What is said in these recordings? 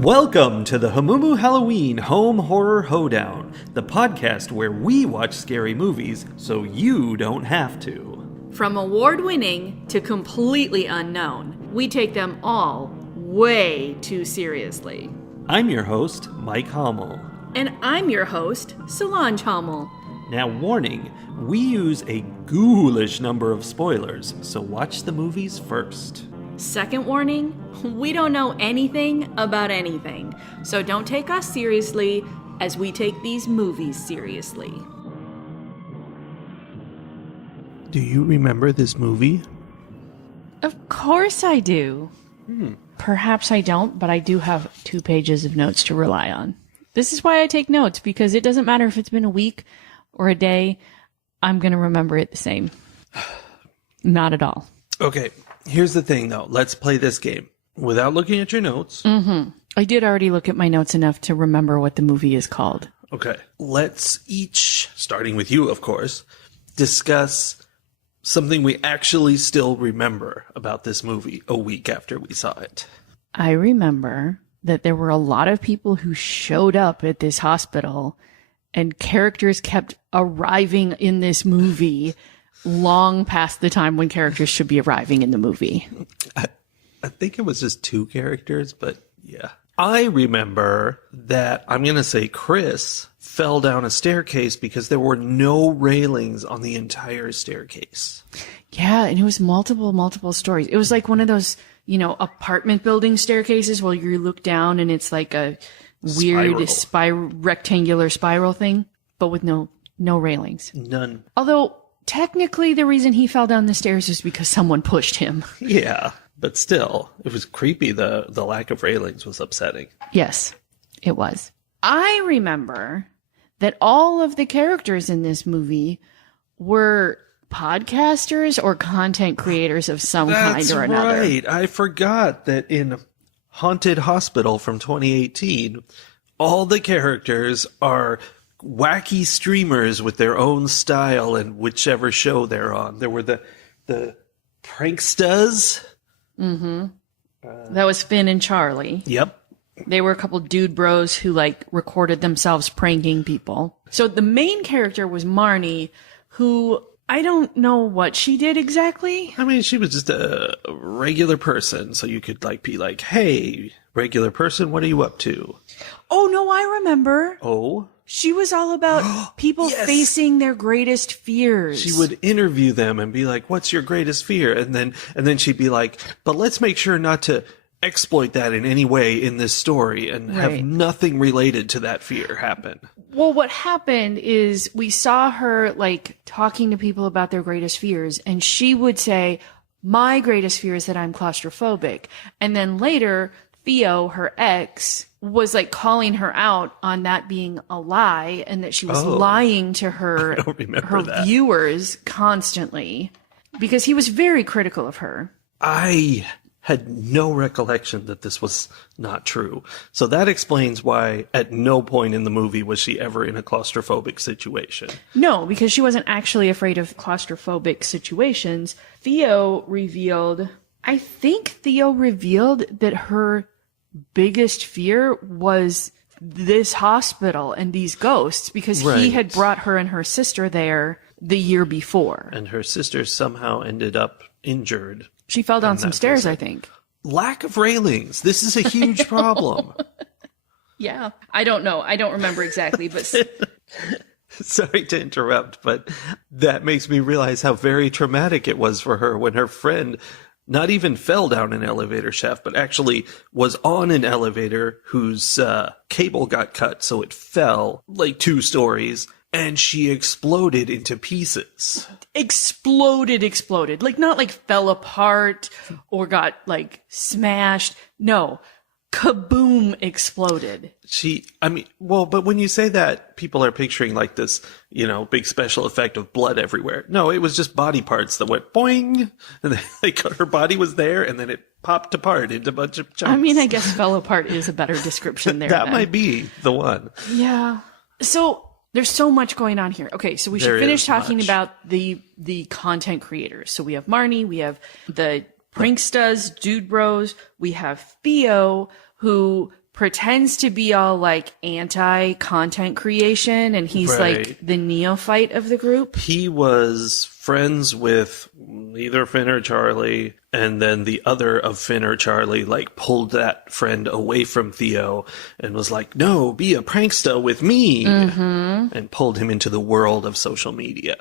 Welcome to the Hamumu Halloween Home Horror Hoedown, the podcast where we watch scary movies so you don't have to. From award-winning to completely unknown, we take them all way too seriously. I'm your host, Mike Hummel. And I'm your host, Solange Hummel. Now, warning, we use a ghoulish number of spoilers, so watch the movies first. Second warning, we don't know anything about anything, so don't take us seriously as we take these movies seriously. Do you remember this movie? Of course I do. Perhaps I don't, but I do have 2 pages of notes to rely on. This is why I take notes, because it doesn't matter if it's been a week or a day, I'm going to remember it the same. Not at all. Okay, here's the thing though. Let's play this game without looking at your notes. I did already look at my notes enough to remember what the movie is called. Okay, let's each, starting with you of course, discuss something we actually still remember about this movie a week after we saw it. I remember that there were a lot of people who showed up at this hospital and characters kept arriving in this movie long past the time when characters should be arriving in the movie. I think it was just 2 characters, but yeah. I remember that, I'm going to say Chris fell down a staircase because there were no railings on the entire staircase. Yeah, and it was multiple stories. It was like one of those, apartment building staircases where you look down and it's like a weird rectangular spiral thing, but with no railings. None. Although, technically, the reason he fell down the stairs is because someone pushed him. Yeah, but still, it was creepy. The lack of railings was upsetting. Yes, it was. I remember that all of the characters in this movie were podcasters or content creators of some kind or another. That's right. I forgot that in Haunted Hospital from 2018, all the characters are wacky streamers with their own style and whichever show they're on. There were the pranksters. That was Finn and Charlie. Yep. They were a couple dude bros who recorded themselves pranking people. So the main character was Marnie, who I don't know what she did exactly. I mean, she was just a regular person, so you could be like, hey, regular person, what are you up to? Oh, no, I remember. Oh? She was all about people facing their greatest fears. She would interview them and be like, what's your greatest fear? And then she'd be like, but let's make sure not to exploit that in any way in this story and have nothing related to that fear happen. Well, what happened is we saw her talking to people about their greatest fears, and she would say, my greatest fear is that I'm claustrophobic. And then later, Theo, her ex, was calling her out on that being a lie and that she was lying to her viewers constantly because he was very critical of her. I had no recollection that this was not true. So that explains why at no point in the movie was she ever in a claustrophobic situation. No, because she wasn't actually afraid of claustrophobic situations. I think Theo revealed that her biggest fear was this hospital and these ghosts because he had brought her and her sister there the year before. And her sister somehow ended up injured. She fell down some stairs, I think. Lack of railings. This is a huge problem. Yeah. I don't know. I don't remember exactly, but... Sorry to interrupt, but that makes me realize how very traumatic it was for her when her friend not even fell down an elevator shaft, but actually was on an elevator whose cable got cut, so it fell 2 stories, and she exploded into pieces. Exploded. Not fell apart or got smashed. No. Kaboom exploded. But when you say that, people are picturing this, big special effect of blood everywhere. No, it was just body parts that went boing, and then, her body was there, and then it popped apart into a bunch of chunks. I mean, I guess fell apart is a better description there. That might be the one. Yeah. So there's so much going on here. Okay, so we should finish talking about the content creators. So we have Marnie, we have the Pranksters, Dude Bros. We have Theo, who pretends to be all like anti-content creation, and he's Right. like the neophyte of the group. He was friends with either Finn or Charlie, and then the other of Finn or Charlie like pulled that friend away from Theo and was like, no, be a prankster with me, and pulled him into the world of social media.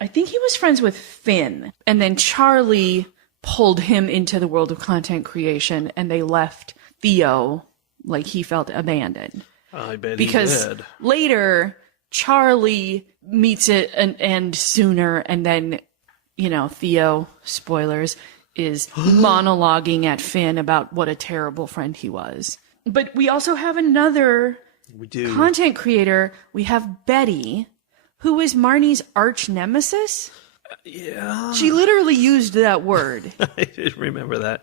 I think he was friends with Finn, and then Charlie pulled him into the world of content creation, and they left Theo like he felt abandoned. I bet Because he did. later, Charlie meets an end sooner, and then, you know, Theo, spoilers, is monologuing at Finn about what a terrible friend he was. But we also have another We do. content creator. We have Betty, who is Marnie's arch nemesis. Yeah. She literally used that word. I didn't remember that.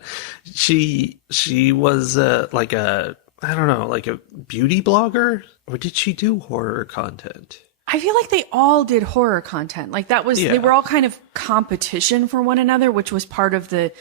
She was like a, I don't know, like a beauty blogger? Or did she do horror content? I feel like they all did horror content. Like that was, Yeah. they were all kind of competition for one another, which was part of the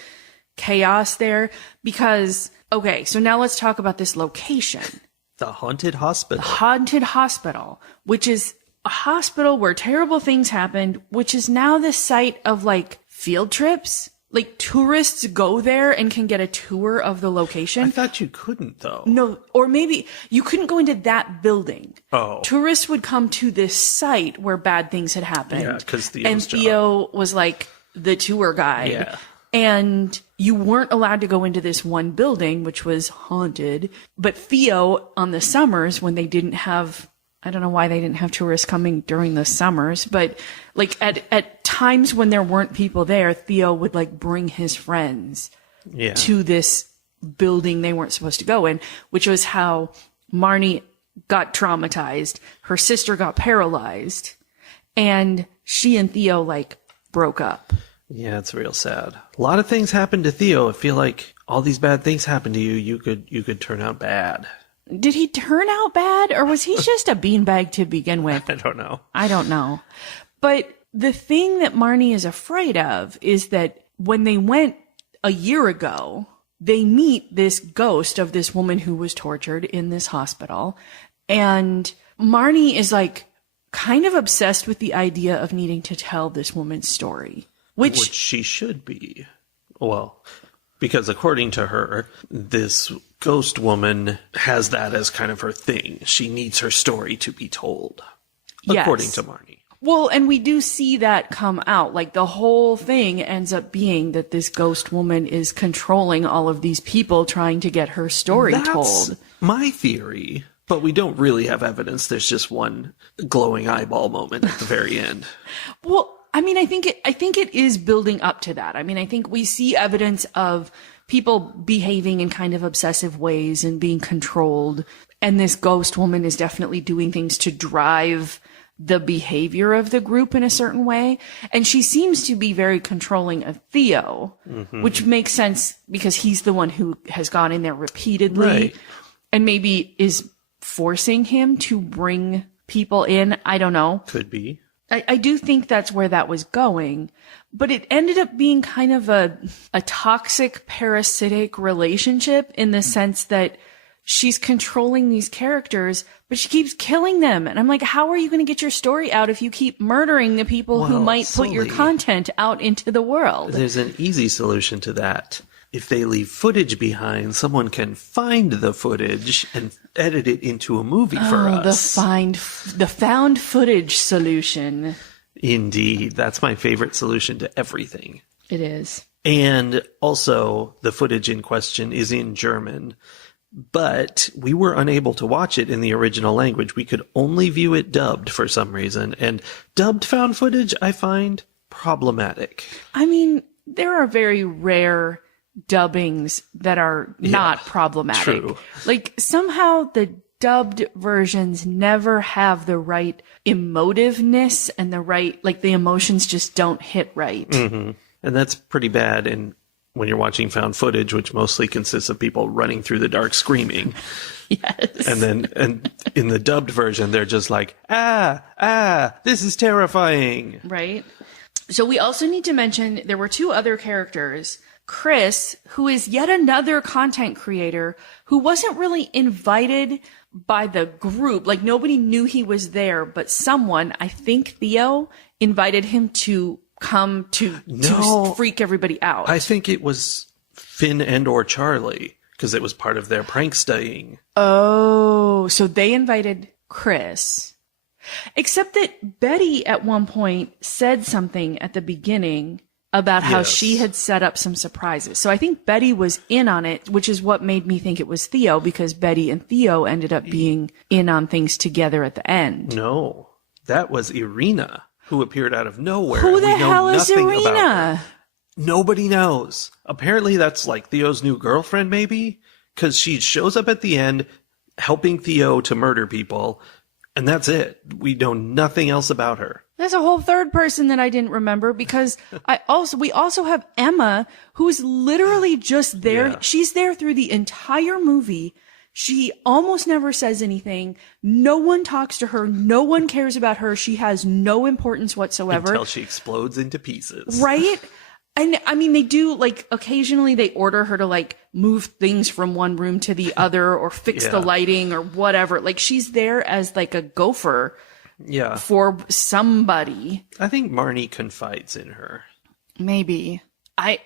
chaos there. Because, okay, so now let's talk about this location. The Haunted Hospital. Haunted Hospital, which is a hospital where terrible things happened, which is now the site of like field trips. Like tourists go there and can get a tour of the location. I thought you couldn't, though. No, or maybe you couldn't go into that building. Oh. Tourists would come to this site where bad things had happened. Yeah, 'cause Theo's and job. Theo was like the tour guide. Yeah. And you weren't allowed to go into this one building, which was haunted. But Theo, on the summers, when they didn't have, I don't know why they didn't have tourists coming during the summers, but like at times when there weren't people there, Theo would like bring his friends Yeah. to this building they weren't supposed to go in, which was how Marnie got traumatized. Her sister got paralyzed, and she and Theo like broke up. Yeah, it's real sad. A lot of things happened to Theo. I feel like all these bad things happened to you. You could turn out bad. Did he turn out bad, or was he just a beanbag to begin with? I don't know. I don't know. But the thing that Marnie is afraid of is that when they went a year ago, they meet this ghost of this woman who was tortured in this hospital. And Marnie is like kind of obsessed with the idea of needing to tell this woman's story, Which she should be. Well, because according to her, this ghost woman has that as kind of her thing. She needs her story to be told. Yes. According to Marnie. Well, and we do see that come out. Like the whole thing ends up being that this ghost woman is controlling all of these people trying to get her story told. My theory, but we don't really have evidence. There's just one glowing eyeball moment at the very end. Well, I mean, I think it is building up to that. I mean, I think we see evidence of people behaving in kind of obsessive ways and being controlled. And this ghost woman is definitely doing things to drive the behavior of the group in a certain way. And she seems to be very controlling of Theo, which makes sense because he's the one who has gone in there repeatedly Right. and maybe is forcing him to bring people in. I don't know. Could be. I do think that's where that was going, but it ended up being kind of a toxic, parasitic relationship in the sense that she's controlling these characters, but she keeps killing them. And I'm like, how are you going to get your story out if you keep murdering the people who Well, might put your Sully, content out into the world? There's an easy solution to that. If they leave footage behind, someone can find the footage and edit it into a movie for us. The found footage solution. Indeed. That's my favorite solution to everything. It is. And also, the footage in question is in German, but we were unable to watch it in the original language. We could only view it dubbed for some reason, and dubbed found footage I find problematic. I mean, there are very rare dubbings that are not problematic. true. Like somehow the dubbed versions never have the right emotiveness and the right, like the emotions just don't hit right. And that's pretty bad when you're watching found footage, which mostly consists of people running through the dark screaming. Yes. And in the dubbed version, they're just like, this is terrifying. Right. So we also need to mention there were two other characters Chris, who is yet another content creator who wasn't really invited by the group. Like nobody knew he was there, but someone, I think Theo, invited him to come to freak everybody out. I think it was Finn and or Charlie, because it was part of their prank staying. Oh, so they invited Chris. Except that Betty at one point said something at the beginning about how she had set up some surprises. So I think Betty was in on it, which is what made me think it was Theo, because Betty and Theo ended up being in on things together at the end. No, that was Irina, who appeared out of nowhere. Who the We know hell is nothing about her. Irina? Nobody knows. Apparently that's like Theo's new girlfriend, maybe? Because she shows up at the end helping Theo to murder people, and that's it. We know nothing else about her. There's a whole third person that I didn't remember, because we also have Emma, who's literally just there. Yeah. She's there through the entire movie. She almost never says anything. No one talks to her. No one cares about her. She has no importance whatsoever. Until she explodes into pieces. Right? And I mean, they do, like, occasionally they order her to, like, move things from one room to the other or fix the lighting or whatever. Like, she's there as, like, a gopher for somebody. I think Marnie confides in her. Maybe.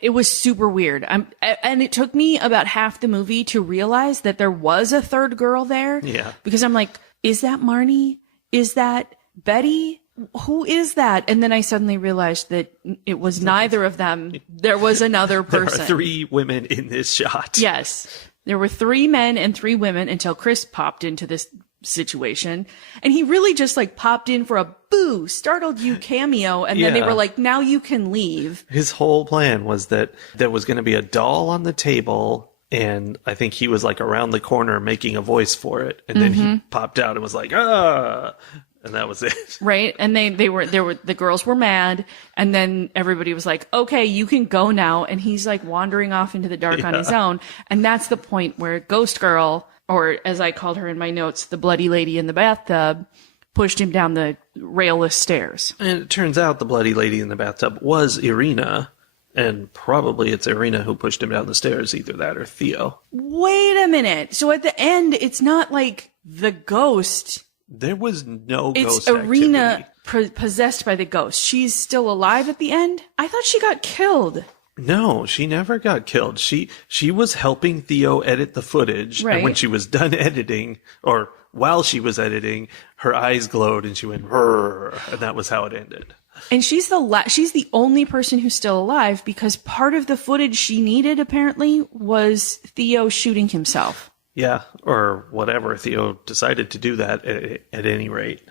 It was super weird. And it took me about half the movie to realize that there was a third girl there. Yeah. Because I'm like, is that Marnie? Is that Betty? Who is that? And then I suddenly realized that it was neither of them. There was another person. There are 3 women in this shot. Yes. There were 3 men and 3 women until Chris popped into this situation. And he really just like popped in for a boo, startled you cameo. And then they were like, now you can leave. His whole plan was that there was going to be a doll on the table. And I think he was like around the corner making a voice for it. And then he popped out and was like, ah. And that was it. Right. And the girls were mad. And then everybody was like, okay, you can go now. And he's like wandering off into the dark on his own. And that's the point where Ghost Girl, or as I called her in my notes, the bloody lady in the bathtub, pushed him down the railless stairs. And it turns out the bloody lady in the bathtub was Irina. And probably it's Irina who pushed him down the stairs, either that or Theo. Wait a minute. So at the end, it's not like the ghost. There was no ghost It's Irina activity. Possessed by the ghost. She's still alive at the end? I thought she got killed. No, she never got killed. She was helping Theo edit the footage. Right. And when she was done editing, or while she was editing, her eyes glowed and she went, "Rrr," and that was how it ended. And she's the only person who's still alive, because part of the footage she needed, apparently, was Theo shooting himself. Yeah, or whatever. Theo decided to do that at any rate.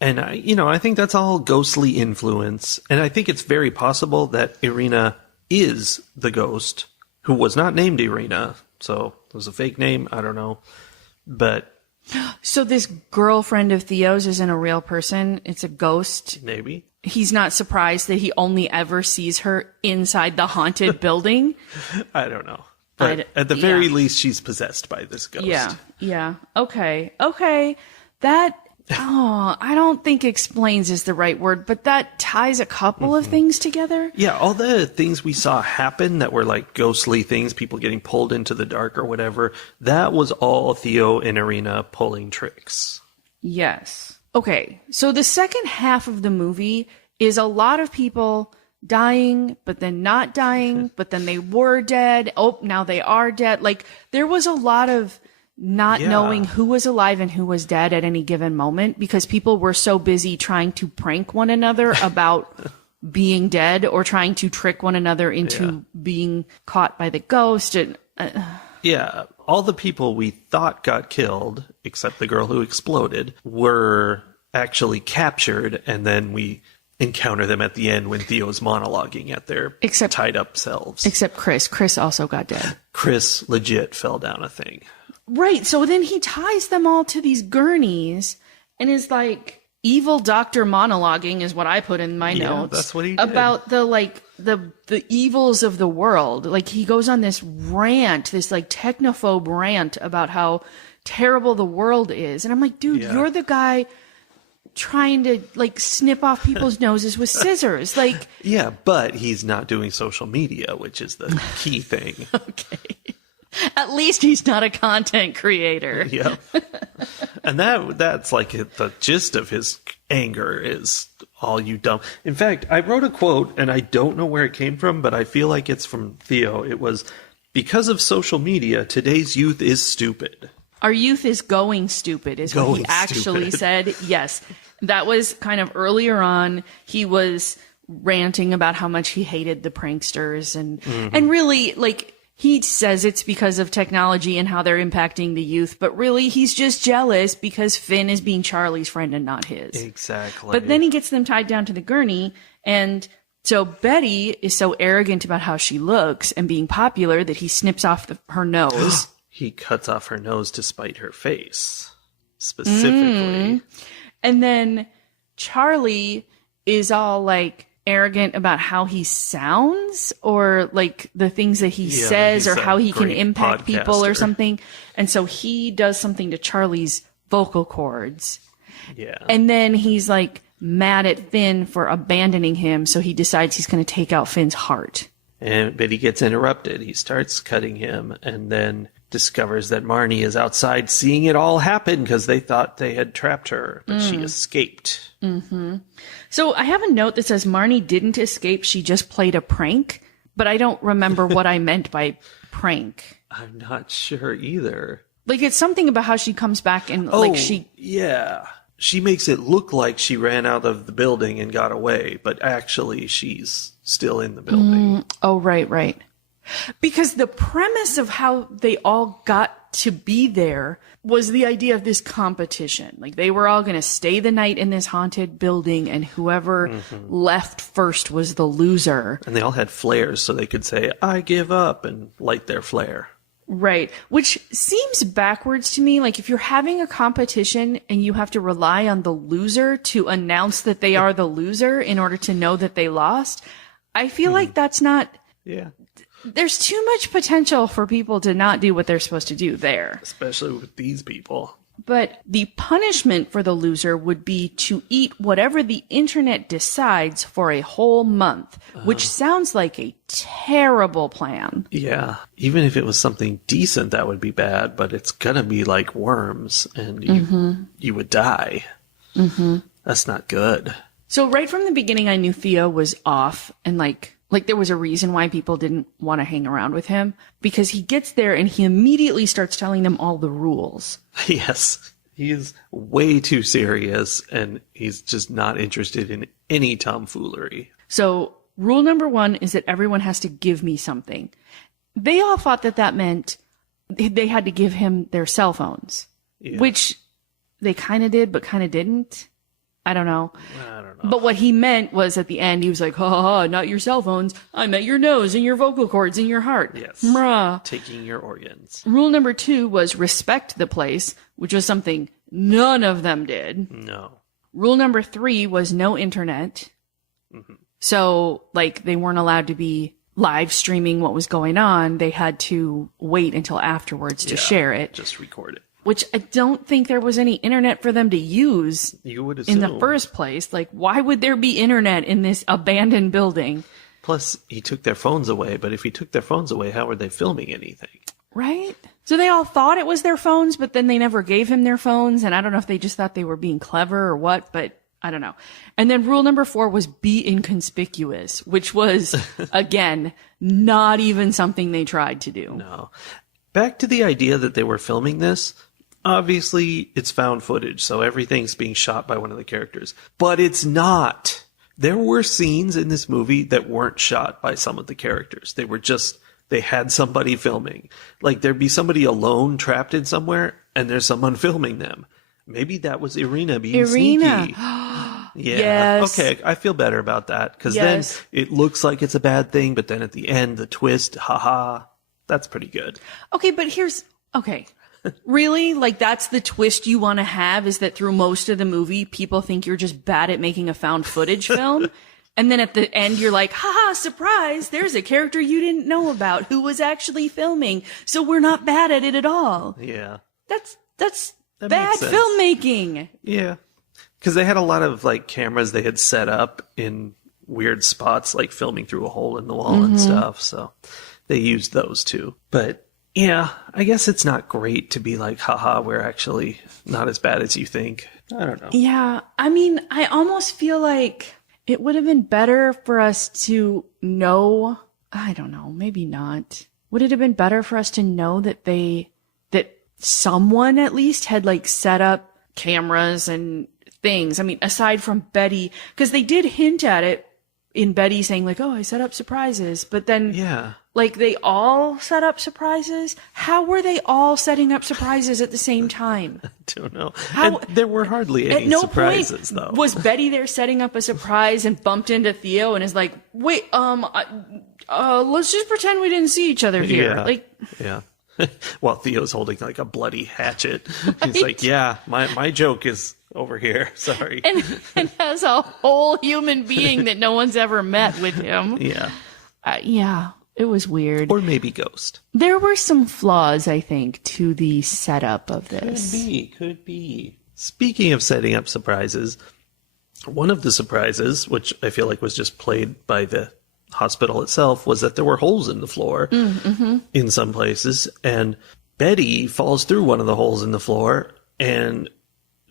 And, I think that's all ghostly influence. And I think it's very possible that Irina is the ghost, who was not named Irina. So it was a fake name. I don't know. But So this girlfriend of Theo's isn't a real person. It's a ghost. maybe. He's not surprised that he only ever sees her inside the haunted building. I don't know. But at the very least, she's possessed by this ghost. Yeah. Okay. That, I don't think explains is the right word, but that ties a couple of things together. Yeah, all the things we saw happen that were like ghostly things, people getting pulled into the dark or whatever, that was all Theo and Irina pulling tricks. Yes. Okay, so the second half of the movie is a lot of people dying, but then not dying, but then they were dead. Oh, now they are dead. Like, there was a lot of not knowing who was alive and who was dead at any given moment, because people were so busy trying to prank one another about being dead, or trying to trick one another into being caught by the ghost. And Yeah, all the people we thought got killed, except the girl who exploded, were actually captured, and then we encounter them at the end when Theo's monologuing at their tied up selves. Except Chris. Chris also got dead. Chris legit fell down a thing. Right. So then he ties them all to these gurneys and is like, evil doctor monologuing is what I put in my notes. That's what he did. About the evils of the world. Like, he goes on this rant, this like technophobe rant about how terrible the world is. And I'm like, dude, you're the guy trying to like snip off people's noses with scissors. Like, Yeah, but he's not doing social media, which is the key thing. okay. At least he's not a content creator. Yeah. And that's like the gist of his anger is all you dumb. In fact, I wrote a quote and I don't know where it came from, but I feel like it's from Theo. It was, because of social media, today's youth is stupid. Our youth is going stupid, is what he actually said. Yes. That was kind of earlier on. He was ranting about how much he hated the pranksters and really, like, he says it's because of technology and how they're impacting the youth, but really he's just jealous because Finn is being Charlie's friend and not his. Exactly. But then he gets them tied down to the gurney, and so Betty is so arrogant about how she looks and being popular that he snips off her nose. He cuts off her nose to spite her face, specifically. And then Charlie is all like arrogant about how he sounds or like the things that he says or how he can impact people or something. And so he does something to Charlie's vocal cords. Yeah. And then he's like mad at Finn for abandoning him. So he decides he's going to take out Finn's heart. But he gets interrupted. He starts cutting him and then discovers that Marnie is outside seeing it all happen because they thought they had trapped her, but she escaped. So I have a note that says Marnie didn't escape. She just played a prank, but I don't remember what I meant by prank. I'm not sure either. Like, it's something about how she comes back and Yeah. She makes it look like she ran out of the building and got away, but actually she's still in the building. Oh, right. Because the premise of how they all got to be there was the idea of this competition. Like, they were all going to stay the night in this haunted building, and whoever left first was the loser. And they all had flares so they could say, I give up, and light their flare. Right. Which seems backwards to me. Like, if you're having a competition and you have to rely on the loser to announce that they are the loser in order to know that they lost, I feel like that's not... Yeah. There's too much potential for people to not do what they're supposed to do there. Especially with these people. But the punishment for the loser would be to eat whatever the internet decides for a whole month, which sounds like a terrible plan. Yeah. Even if it was something decent, that would be bad, but it's gonna be like worms, and you would die. That's not good. So right from the beginning, I knew Theo was off, and like there was a reason why people didn't want to hang around with him, because he gets there and he immediately starts telling them all the rules. Yes. He's way too serious, and he's just not interested in any tomfoolery. So rule number 1 is that everyone has to give me something. They all thought that meant they had to give him their cell phones, which they kind of did, but kind of didn't. I don't know. But what he meant was at the end, he was like, ha, not your cell phones. I meant your nose and your vocal cords and your heart. Yes. Mwah. Taking your organs. Rule number 2 was respect the place, which was something none of them did. No. Rule number 3 was no internet. So, like, they weren't allowed to be live streaming what was going on. They had to wait until afterwards to share it. Just record it. Which I don't think there was any internet for them to use You would assume. in the first place. Like, why would there be internet in this abandoned building? Plus, he took their phones away, but if he took their phones away, how were they filming anything? Right? So they all thought it was their phones, but then they never gave him their phones. And I don't know if they just thought they were being clever or what, but I don't know. And then rule number 4 was be inconspicuous, which was, again, not even something they tried to do. No. Back to the idea that they were filming this. Obviously, it's found footage, so everything's being shot by one of the characters. But it's not. There were scenes in this movie that weren't shot by some of the characters. They had somebody filming. Like, there'd be somebody alone trapped in somewhere, and there's someone filming them. Maybe that was Irina being sneaky. Yeah. Yes. Okay, I feel better about that, because then it looks like it's a bad thing, but then at the end, the twist, haha, that's pretty good. Okay, but okay. Really? Like, that's the twist you want to have, is that through most of the movie, people think you're just bad at making a found footage film. And then at the end, you're like, haha, surprise, there's a character you didn't know about who was actually filming. So we're not bad at it at all. Yeah. That's That bad makes sense. filmmaking. Yeah. Because they had a lot of like cameras they had set up in weird spots, like filming through a hole in the wall and stuff. So they used those too. But yeah, I guess it's not great to be like, haha, we're actually not as bad as you think. I don't know. Yeah, I mean, I almost feel like it would have been better for us to know. I don't know, maybe not. Would it have been better for us to know that that someone at least had like set up cameras and things? I mean, aside from Betty, because they did hint at it in Betty saying like, "Oh, I set up surprises," but then Yeah. like they all set up surprises. How were they all setting up surprises at the same time? Don't know. How- And there were hardly At any no surprises, point though. was Betty there setting up a surprise and bumped into Theo and is like, "Wait, let's just pretend we didn't see each other here." Yeah. Like, Yeah. While Theo's holding like a bloody hatchet. He's like, yeah, my joke is over here. Sorry. and has a whole human being that no one's ever met with him. Yeah. Yeah, it was weird. Or maybe Ghost. There were some flaws, I think, to the setup of this. Could be. Speaking of setting up surprises, one of the surprises, which I feel like was just played by the hospital itself, was that there were holes in the floor in some places, and Betty falls through one of the holes in the floor, and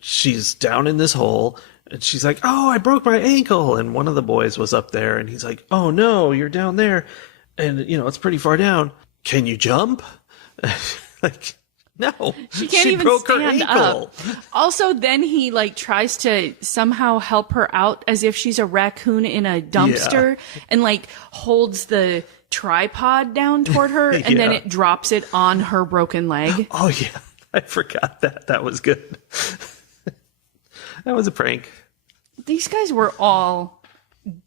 she's down in this hole, and she's like, "Oh, I broke my ankle," and one of the boys was up there, and he's like, "Oh no, you're down there, and it's pretty far down. Can you jump?" Like, no, She can't even broke her stand ankle. up. Also, then he like tries to somehow help her out as if she's a raccoon in a dumpster and like holds the tripod down toward her and then Yeah. it drops it on her broken leg. Oh yeah, I forgot that. That was good. That was a prank. These guys were all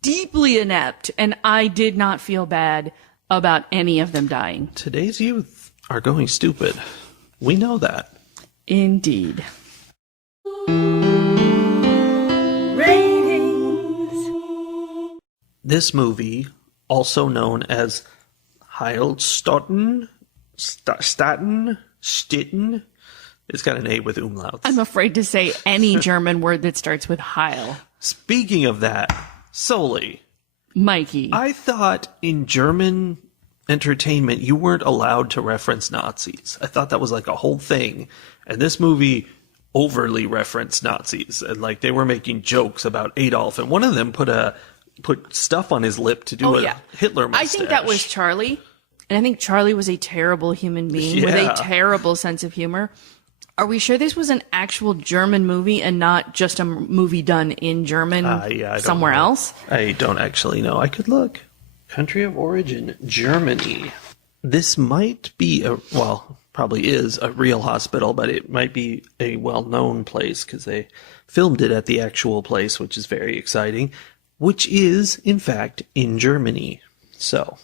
deeply inept and I did not feel bad about any of them dying. Today's youth are going stupid. We know that. Indeed. This movie, also known as Heilstatten, Stitten, it's got an A with umlauts. I'm afraid to say any German word that starts with Heil. Speaking of that, Sully, Mikey. I thought in German entertainment you weren't allowed to reference Nazis. I thought that was like a whole thing. And this movie overly referenced Nazis. And like they were making jokes about Adolf. And one of them put stuff on his lip to do Hitler mustache. I think that was Charlie. And I think Charlie was a terrible human being with a Yeah. terrible sense of humor. Are we sure this was an actual German movie and not just a movie done in German I don't somewhere know. else? I don't actually know. I could look. Country of origin, Germany. This might be probably is a real hospital, but it might be a well-known place because they filmed it at the actual place, which is very exciting, which is, in fact, in Germany. So,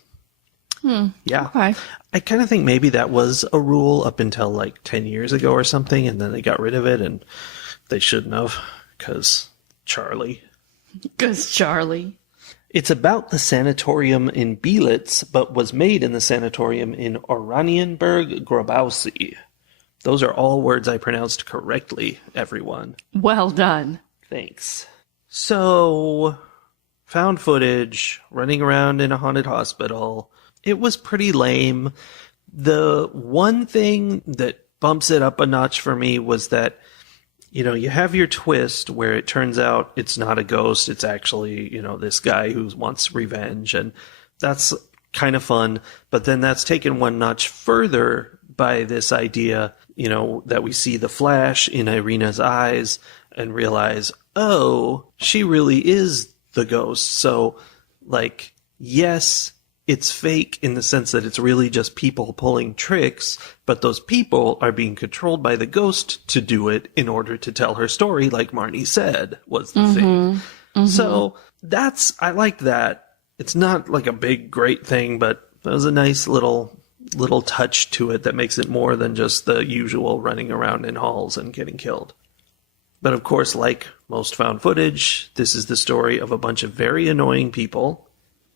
yeah. Okay. I kind of think maybe that was a rule up until like 10 years ago or something, and then they got rid of it, and they shouldn't have, because Charlie. Because Charlie. It's about the sanatorium in Belitz, but was made in the sanatorium in Oranienburg-Grabowsee. Those are all words I pronounced correctly, everyone. Well done. Thanks. So, found footage, running around in a haunted hospital. It was pretty lame. The one thing that bumps it up a notch for me was that, you have your twist where it turns out it's not a ghost. It's actually, this guy who wants revenge. And that's kind of fun. But then that's taken one notch further by this idea, that we see the flash in Irina's eyes and realize, oh, she really is the ghost. So, yes, it's fake in the sense that it's really just people pulling tricks, but those people are being controlled by the ghost to do it in order to tell her story, like Marnie said, was the thing. So I like that. It's not like a big, great thing, but that was a nice little touch to it that makes it more than just the usual running around in halls and getting killed. But of course, like most found footage, this is the story of a bunch of very annoying people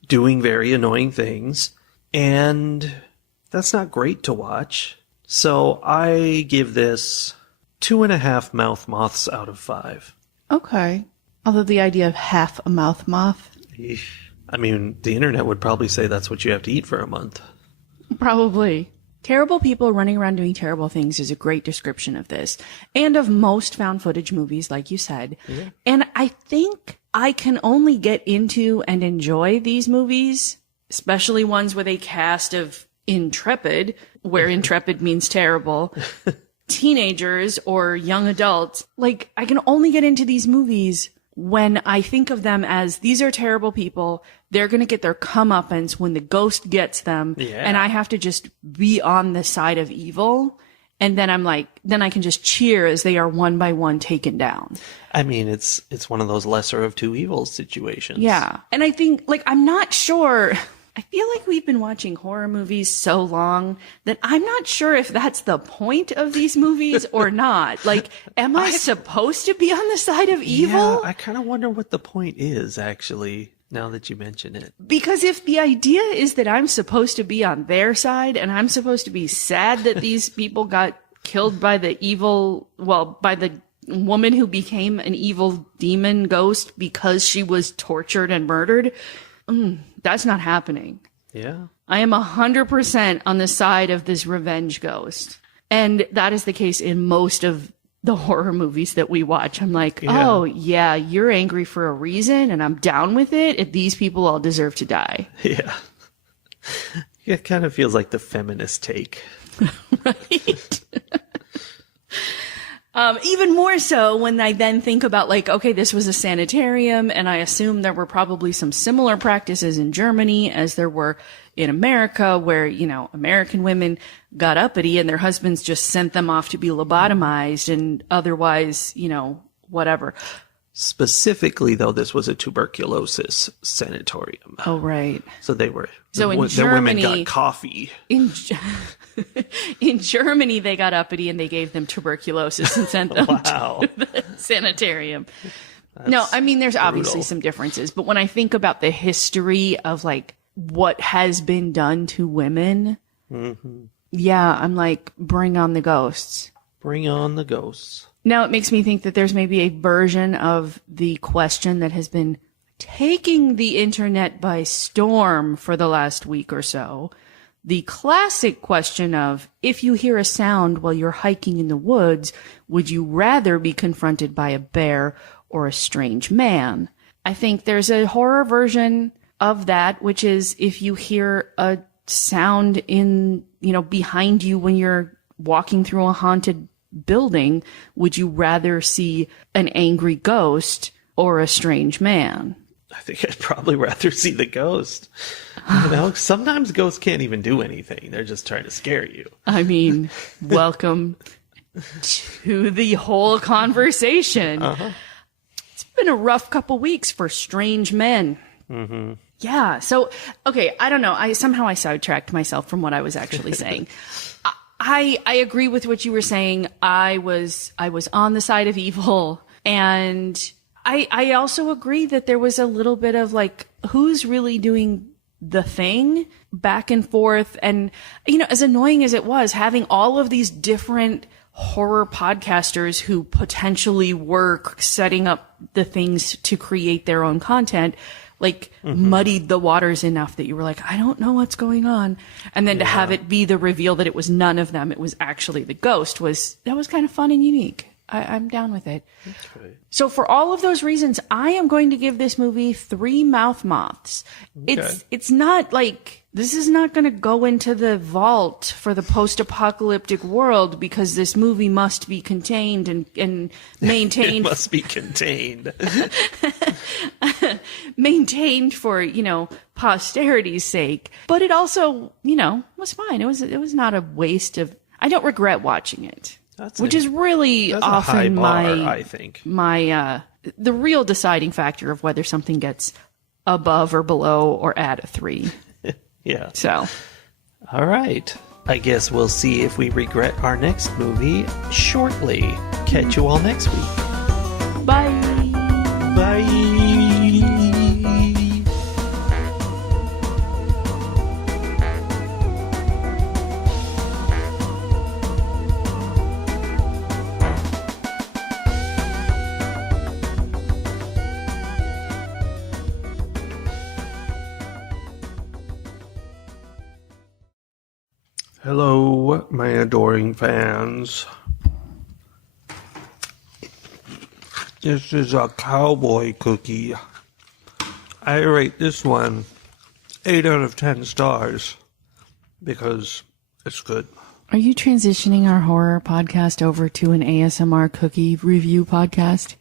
doing very annoying things, and that's not great to watch. So I give this 2.5 mouth moths out of 5. Okay. Although the idea of half a mouth moth. Eesh. I mean, the internet would probably say that's what you have to eat for a month. Probably. Terrible people running around doing terrible things is a great description of this. And of most found footage movies, like you said. Yeah. And I think I can only get into and enjoy these movies, especially ones with a cast of intrepid, where intrepid means terrible, teenagers or young adults. Like, I can only get into these movies when I think of them as, these are terrible people. They're going to get their comeuppance when the ghost gets them. Yeah. And I have to just be on the side of evil. And then I'm like, then I can just cheer as they are one by one taken down. I mean, it's one of those lesser of two evils situations. Yeah. And I think, like, I'm not sure. I feel like we've been watching horror movies so long that I'm not sure if that's the point of these movies or not. Like, am I supposed to be on the side of evil? Yeah, I kind of wonder what the point is, actually, now that you mention it. Because if the idea is that I'm supposed to be on their side and I'm supposed to be sad that these people got killed by the evil, well, by the woman who became an evil demon ghost because she was tortured and murdered, that's not happening. Yeah. I am 100% on the side of this revenge ghost. And that is the case in most of the horror movies that we watch. I'm like, oh, yeah, you're angry for a reason, and I'm down with it. If these people all deserve to die. Yeah. It kind of feels like the feminist take. Right? Even more so when I then think about, like, okay, this was a sanitarium, and I assume there were probably some similar practices in Germany as there were in America, where, you know, American women got uppity and their husbands just sent them off to be lobotomized and otherwise, you know, whatever. Specifically, though, this was a tuberculosis sanatorium. Oh, right. So they were. So in the women got coffee. In Germany, they got uppity and they gave them tuberculosis and sent them to the sanitarium. No, I mean, there's obviously some differences, but when I think about the history of, like, what has been done to women, yeah, I'm like, bring on the ghosts. Bring on the ghosts. Now it makes me think that there's maybe a version of the question that has been taking the internet by storm for the last week or so. The classic question of, if you hear a sound while you're hiking in the woods, would you rather be confronted by a bear or a strange man? I think there's a horror version of that, which is if you hear a sound in, you know, behind you when you're walking through a haunted building, would you rather see an angry ghost or a strange man? I think I'd probably rather see the ghost. You know, sometimes ghosts can't even do anything. They're just trying to scare you. I mean, welcome to the whole conversation. It's been a rough couple weeks for strange men. Yeah. So, okay, I don't know. I sidetracked myself from what I was actually saying. I agree with what you were saying. I was on the side of evil, and I also agree that there was a little bit of, like, who's really doing the thing back and forth. And, you know, as annoying as it was, having all of these different horror podcasters who potentially were setting up the things to create their own content, like, muddied the waters enough that you were like, I don't know what's going on. And then to have it be the reveal that it was none of them, it was actually the ghost, that was kind of fun and unique. I'm down with it. Okay. So for all of those reasons, I am going to give this movie 3 mouth moths. Okay. It's not like, this is not going to go into the vault for the post-apocalyptic world, because this movie must be contained and maintained. It must be contained. Maintained for, you know, posterity's sake. But it also, you know, was fine. It was not a waste of, I don't regret watching it. Which is really often I think. The real deciding factor of whether something gets above or below or at a 3. Yeah. So. All right. I guess we'll see if we regret our next movie shortly. Catch you all next week. Bye. Bye. Hello, my adoring fans. This is a cowboy cookie. I rate this one 8 out of 10 stars because it's good. Are you transitioning our horror podcast over to an ASMR cookie review podcast?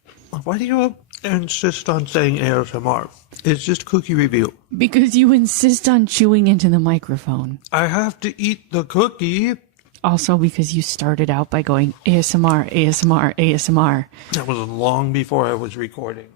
Why do you insist on saying ASMR? It's just cookie review. Because you insist on chewing into the microphone. I have to eat the cookie. Also because you started out by going ASMR, ASMR, ASMR. That was long before I was recording.